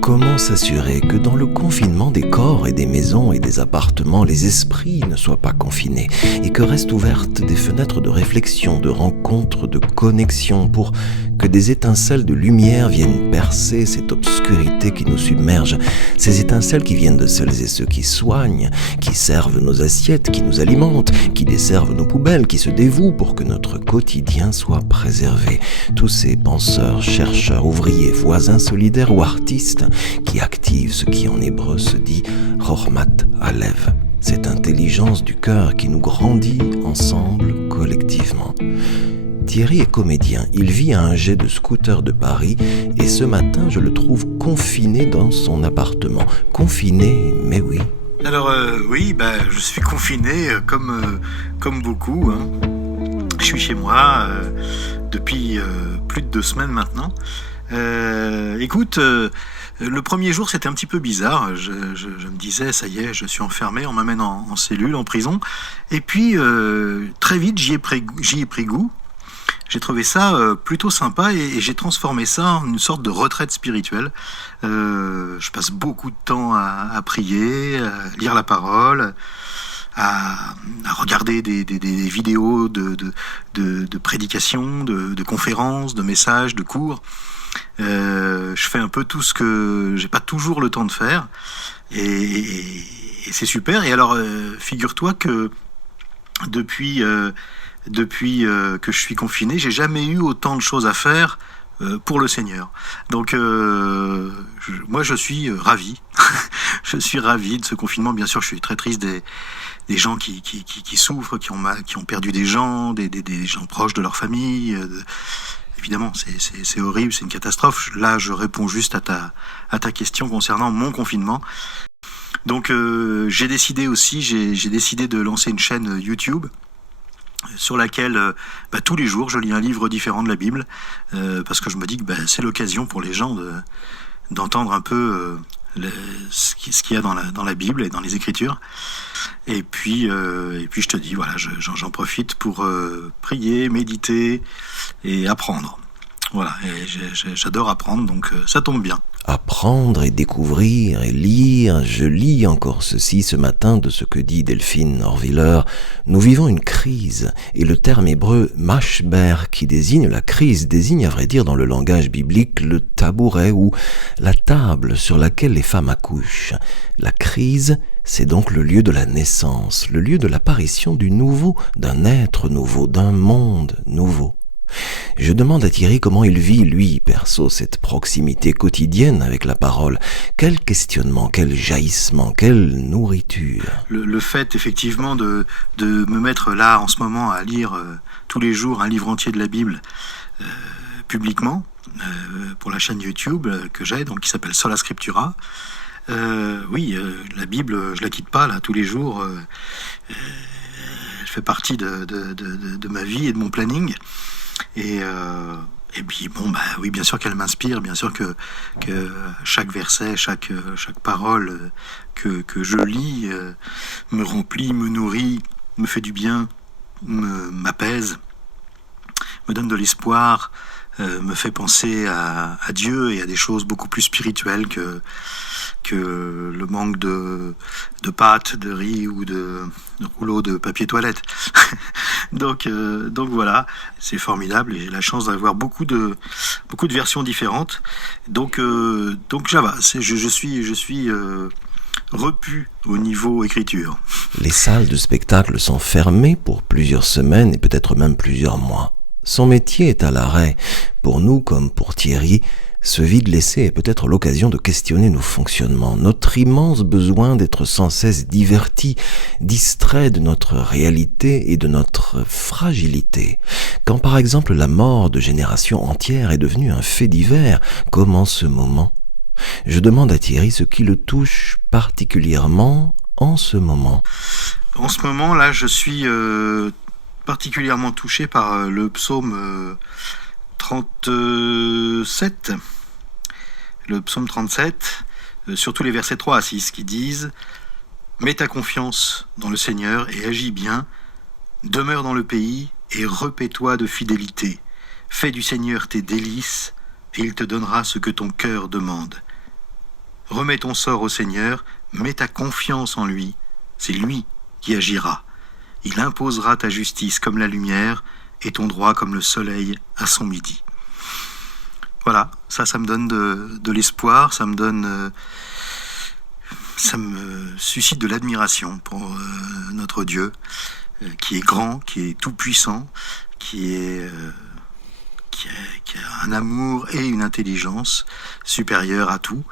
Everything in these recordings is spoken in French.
Comment s'assurer que dans le confinement des corps et des maisons et des appartements, les esprits ne soient pas confinés et que restent ouvertes des fenêtres de réflexion, de rencontre, de connexion pour que des étincelles de lumière viennent percer cette obscurité qui nous submerge, ces étincelles qui viennent de celles et ceux qui soignent, qui servent nos assiettes, qui nous alimentent, qui desservent nos poubelles, qui se dévouent pour que notre quotidien soit préservé. Tous ces penseurs, chercheurs, ouvriers, voisins solidaires ou artistes qui activent ce qui en hébreu se dit « Chochmat Halev », cette intelligence du cœur qui nous grandit ensemble, collectivement. Thierry est comédien, il vit à un jet de scooter de Paris et ce matin je le trouve confiné dans son appartement. Confiné, mais oui. Alors oui, je suis confiné comme beaucoup. Hein. Je suis chez moi depuis plus de 2 semaines maintenant. Écoute, le premier jour c'était un petit peu bizarre. Je me disais, ça y est, je suis enfermé, on m'amène en cellule, en prison. Et puis très vite j'y ai pris goût. J'ai trouvé ça plutôt sympa et j'ai transformé ça en une sorte de retraite spirituelle. Je passe beaucoup de temps à prier, à lire la parole, à regarder des vidéos de prédications, de conférences, de messages, de cours. Je fais un peu tout ce que j'ai pas toujours le temps de faire et c'est super. Et alors, figure-toi que depuis que je suis confiné, j'ai jamais eu autant de choses à faire pour le Seigneur. Donc moi je suis ravi. Je suis ravi de ce confinement. Bien sûr, je suis très triste des gens qui souffrent, qui ont perdu des gens proches de leur famille. Évidemment, c'est horrible, c'est une catastrophe. Là, je réponds juste à ta question concernant mon confinement. Donc j'ai décidé de lancer une chaîne YouTube sur laquelle tous les jours je lis un livre différent de la Bible parce que je me dis que c'est l'occasion pour les gens d'entendre un peu ce qu'il y a dans la Bible et dans les Écritures. Et puis je te dis, voilà, j'en profite pour prier, méditer et apprendre. Voilà, et j'adore apprendre, donc ça tombe bien. Apprendre et découvrir et lire, je lis encore ceci ce matin de ce que dit Delphine Norwiller. Nous vivons une crise et le terme hébreu mashber qui désigne la crise désigne à vrai dire dans le langage biblique le tabouret ou la table sur laquelle les femmes accouchent. La crise, c'est donc le lieu de la naissance, le lieu de l'apparition du nouveau, d'un être nouveau, d'un monde nouveau. Je demande à Thierry comment il vit, lui, perso, cette proximité quotidienne avec la parole. Quel questionnement, quel jaillissement, quelle nourriture. Le fait, effectivement, de me mettre là, en ce moment, à lire tous les jours un livre entier de la Bible publiquement, pour la chaîne YouTube que j'ai, donc qui s'appelle Sola Scriptura. Oui, la Bible, je la quitte pas, là, tous les jours. Elle fait partie de ma vie et de mon planning. Et puis oui, bien sûr qu'elle m'inspire, bien sûr que chaque verset, chaque parole que je lis me remplit, me nourrit, me fait du bien, m'apaise, me donne de l'espoir, me fait penser à Dieu et à des choses beaucoup plus spirituelles que le manque de pâtes, de riz ou de rouleaux de papier toilette. Donc voilà, c'est formidable et j'ai la chance d'avoir beaucoup de versions différentes. Donc ça va, je suis repu au niveau écriture. Les salles de spectacle sont fermées pour plusieurs semaines et peut-être même plusieurs mois. Son métier est à l'arrêt. Pour nous comme pour Thierry, ce vide laissé est peut-être l'occasion de questionner nos fonctionnements, notre immense besoin d'être sans cesse divertis, distraits de notre réalité et de notre fragilité. Quand par exemple la mort de générations entières est devenue un fait divers, comme en ce moment. Je demande à Thierry ce qui le touche particulièrement en ce moment. En ce moment, là, je suis particulièrement touché par le psaume 37, le psaume 37, surtout les versets 3 à 6 qui disent « Mets ta confiance dans le Seigneur et agis bien, demeure dans le pays et repais-toi de fidélité. Fais du Seigneur tes délices et il te donnera ce que ton cœur demande. Remets ton sort au Seigneur, mets ta confiance en lui, c'est lui qui agira. Il imposera ta justice comme la lumière et ton droit comme le soleil à son midi. Voilà, ça me donne de l'espoir, ça me suscite de l'admiration pour notre Dieu, qui est grand, qui est tout puissant, qui a un amour et une intelligence supérieure à tout.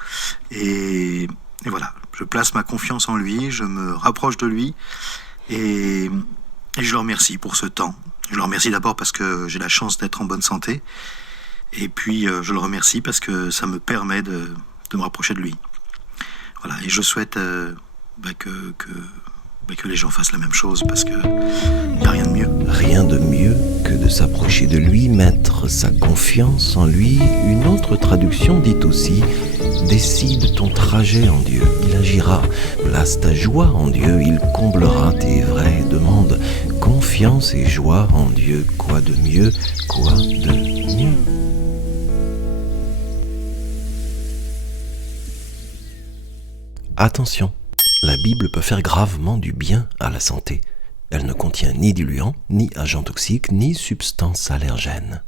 Et voilà, je place ma confiance en lui, je me rapproche de lui et je le remercie pour ce temps. Je le remercie d'abord parce que j'ai la chance d'être en bonne santé. Et puis je le remercie parce que ça me permet de me rapprocher de lui. Voilà, et je souhaite que les gens fassent la même chose parce que il n'y a rien de mieux. Rien de mieux que de s'approcher de lui, mettre sa confiance en lui. Une autre traduction dit aussi « Décide ton trajet en Dieu, il agira. Place ta joie en Dieu, il comblera tes vraies demandes. Confiance et joie en Dieu, quoi de mieux, quoi de mieux ?» Attention, la Bible peut faire gravement du bien à la santé. Elle ne contient ni diluants, ni agents toxiques, ni substances allergènes.